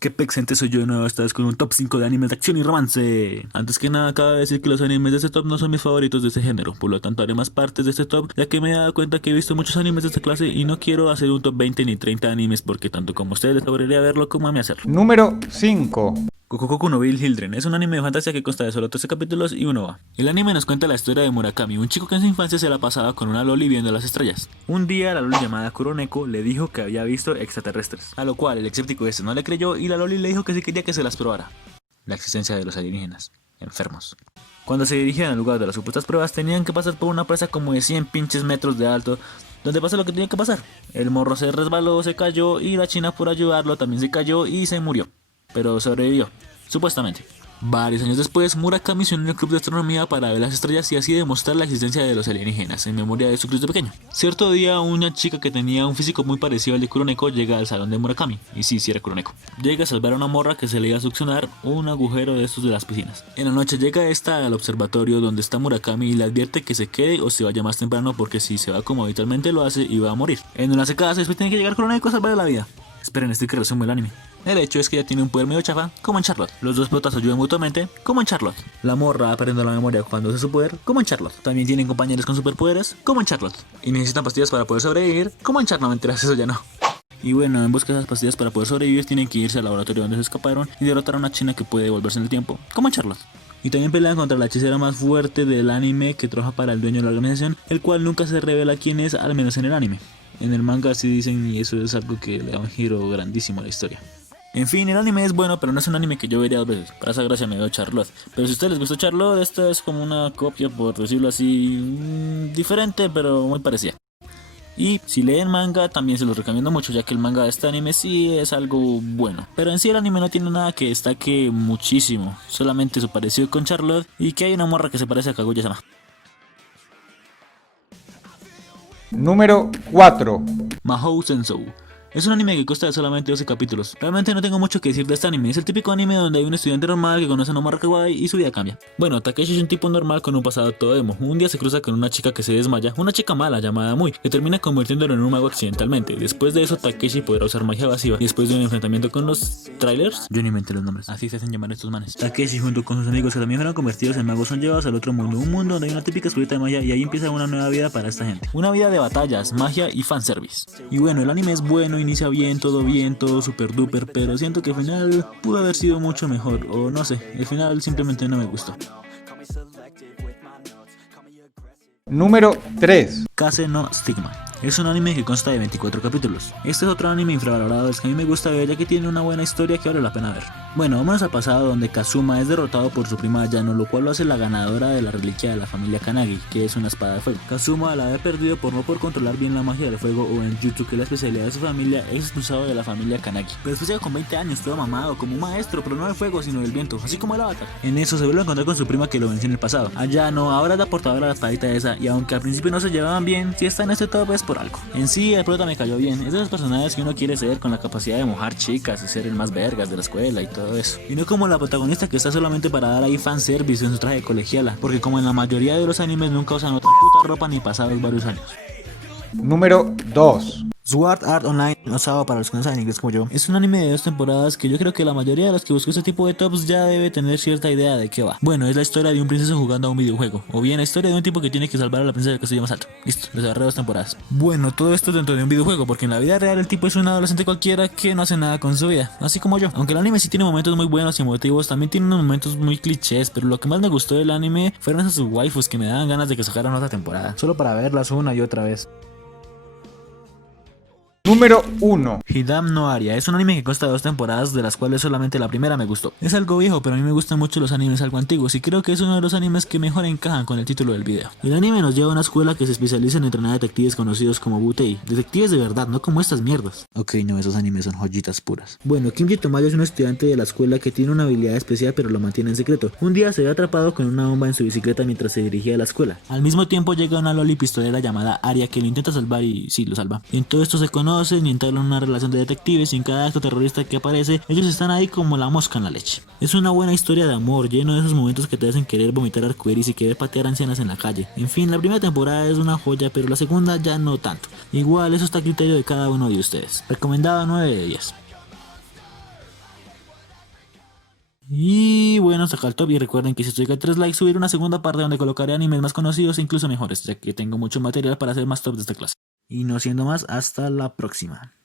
Qué pexente soy yo de nuevo esta vez con un top 5 de animes de acción y romance. Antes que nada, cabe decir que los animes de este top no son mis favoritos de este género, por lo tanto haré más partes de este top, ya que me he dado cuenta que he visto muchos animes de esta clase y no quiero hacer un top 20 ni 30 animes porque tanto como a ustedes les aburriría verlo como a mí hacerlo. Número 5. Kokoku no Bill Hildren es un anime de fantasía que consta de solo 13 capítulos y uno va. El anime nos cuenta la historia de Murakami, un chico que en su infancia se la pasaba con una loli viendo las estrellas. Un día la loli llamada Kuroneko le dijo que había visto extraterrestres, a lo cual el escéptico este no le creyó y la loli le dijo que sí quería que se las probara. La existencia de los alienígenas, enfermos. Cuando se dirigían al lugar de las supuestas pruebas tenían que pasar por una presa como de 100 pinches metros de alto, donde pasa lo que tenía que pasar. El morro se resbaló, se cayó y la china por ayudarlo también se cayó y se murió. Pero sobrevivió, supuestamente. Varios años después, Murakami se unió al club de astronomía para ver las estrellas y así demostrar la existencia de los alienígenas, en memoria de su cruz de pequeño. Cierto día, una chica que tenía un físico muy parecido al de Kuroneko llega al salón de Murakami, y sí era Kuroneko. Llega a salvar a una morra que se le iba a succionar un agujero de estos de las piscinas. En la noche llega esta al observatorio donde está Murakami y le advierte que se quede o se vaya más temprano porque si se va como habitualmente lo hace, iba a morir. En una secada después tiene que llegar Kuroneko a salvarle la vida. Esperen, estoy que resumo el anime. El hecho es que ella tiene un poder medio chafa, como en Charlotte. Los dos protas ayudan mutuamente, como en Charlotte. La morra aprende la memoria cuando usa su poder, como en Charlotte. También tienen compañeros con superpoderes, como en Charlotte. Y necesitan pastillas para poder sobrevivir, como en Charlotte. No, mentiras, eso ya no. Y bueno, en busca de esas pastillas para poder sobrevivir tienen que irse al laboratorio donde se escaparon y derrotar a una china que puede devolverse en el tiempo, como en Charlotte. Y también pelean contra la hechicera más fuerte del anime que trabaja para el dueño de la organización, el cual nunca se revela quién es, al menos en el anime. En el manga sí dicen y eso es algo que le da un giro grandísimo a la historia. En fin, el anime es bueno, pero no es un anime que yo vería 2 veces. Para esa gracia me veo Charlotte. Pero si a ustedes les gustó Charlotte, esta es como una copia, por decirlo así, diferente, pero muy parecida. Y si leen manga, también se los recomiendo mucho, ya que el manga de este anime sí es algo bueno. Pero en sí el anime no tiene nada que destaque muchísimo. Solamente su parecido con Charlotte y que hay una morra que se parece a Kaguya-sama. Número 4. Mahou Sensou. Es un anime que consta de solamente 12 capítulos. Realmente no tengo mucho que decir de este anime. Es el típico anime donde hay un estudiante normal que conoce a una morra kawaii y su vida cambia. Bueno, Takeshi es un tipo normal con un pasado todo emo. Un día se cruza con una chica que se desmaya, una chica mala llamada Mui, que termina convirtiéndolo en un mago accidentalmente. Después de eso, Takeshi podrá usar magia evasiva. Y después de un enfrentamiento con los trailers, yo ni inventé los nombres, así se hacen llamar estos manes. Takeshi junto con sus amigos que también fueron convertidos en magos son llevados al otro mundo. Un mundo donde hay una típica escuelita de magia y ahí empieza una nueva vida para esta gente. Una vida de batallas, magia y fanservice. Y bueno, el anime es bueno, inicia bien, todo super duper, pero siento que al final pudo haber sido mucho mejor, o no sé, el final simplemente no me gustó. Número 3. Kase no Stigma. Es un anime que consta de 24 capítulos. Este es otro anime infravalorado, es que a mí me gusta ver ya que tiene una buena historia que vale la pena ver. Bueno, vamos al pasado donde Kazuma es derrotado por su prima Yano, lo cual lo hace la ganadora de la reliquia de la familia Kanagi, que es una espada de fuego. Kazuma, al haber perdido por no poder controlar bien la magia del fuego o en Jutsu, que es la especialidad de su familia, es expulsado de la familia Kanagi. Pero después llega con 20 años, todo mamado, como un maestro, pero no del fuego, sino del viento, así como el avatar. En eso se vuelve a encontrar con su prima que lo venció en el pasado. A Yano ahora es la portadora de la espadita esa, y aunque al principio no se llevaban bien, si está en este top es por algo. En sí, el prota me cayó bien. Es de los personajes que uno quiere ser, con la capacidad de mojar chicas y ser el más vergas de la escuela y todo eso. Y no como la protagonista que está solamente para dar ahí fanservice en su traje de colegiala, porque como en la mayoría de los animes nunca usan otra puta ropa ni pasados varios años. Número 2. Sword Art Online, usado para los que no saben inglés como yo, es un anime de 2 temporadas que yo creo que la mayoría de los que buscan este tipo de tops ya debe tener cierta idea de qué va. Bueno, es la historia de un princeso jugando a un videojuego, o bien la historia de un tipo que tiene que salvar a la princesa del castillo más alto. Listo, les agarré 2 temporadas. Bueno, todo esto dentro de un videojuego, porque en la vida real el tipo es un adolescente cualquiera que no hace nada con su vida, así como yo. Aunque el anime sí tiene momentos muy buenos y emotivos, también tiene unos momentos muy clichés, pero lo que más me gustó del anime fueron esas waifus que me daban ganas de que sacaran otra temporada, solo para verlas una y otra vez. Número 1. Hidam no Aria es un anime que consta de 2 temporadas, de las cuales solamente la primera me gustó. Es algo viejo, pero a mí me gustan mucho los animes algo antiguos y creo que es uno de los animes que mejor encajan con el título del video. El anime nos lleva a una escuela que se especializa en entrenar detectives conocidos como Butei. Detectives de verdad, no como estas mierdas. Ok, no, esos animes son joyitas puras. Bueno, Kimji Tomayo es un estudiante de la escuela que tiene una habilidad especial pero lo mantiene en secreto. Un día se ve atrapado con una bomba en su bicicleta mientras se dirigía a la escuela. Al mismo tiempo llega una loli pistolera llamada Aria que lo intenta salvar y sí, lo salva. Y en todo esto se conocen y entablan una relación de detectives y en cada acto terrorista que aparece, ellos están ahí como la mosca en la leche. Es una buena historia de amor, lleno de esos momentos que te hacen querer vomitar arcoíris y querer patear ancianas en la calle. En fin, la primera temporada es una joya, pero la segunda ya no tanto. Igual, eso está a criterio de cada uno de ustedes. Recomendado 9 de 10. Y bueno, saca el top y recuerden que si estoy a 3 likes subiré una segunda parte donde colocaré animes más conocidos e incluso mejores, ya que tengo mucho material para hacer más top de esta clase. Y no siendo más, hasta la próxima.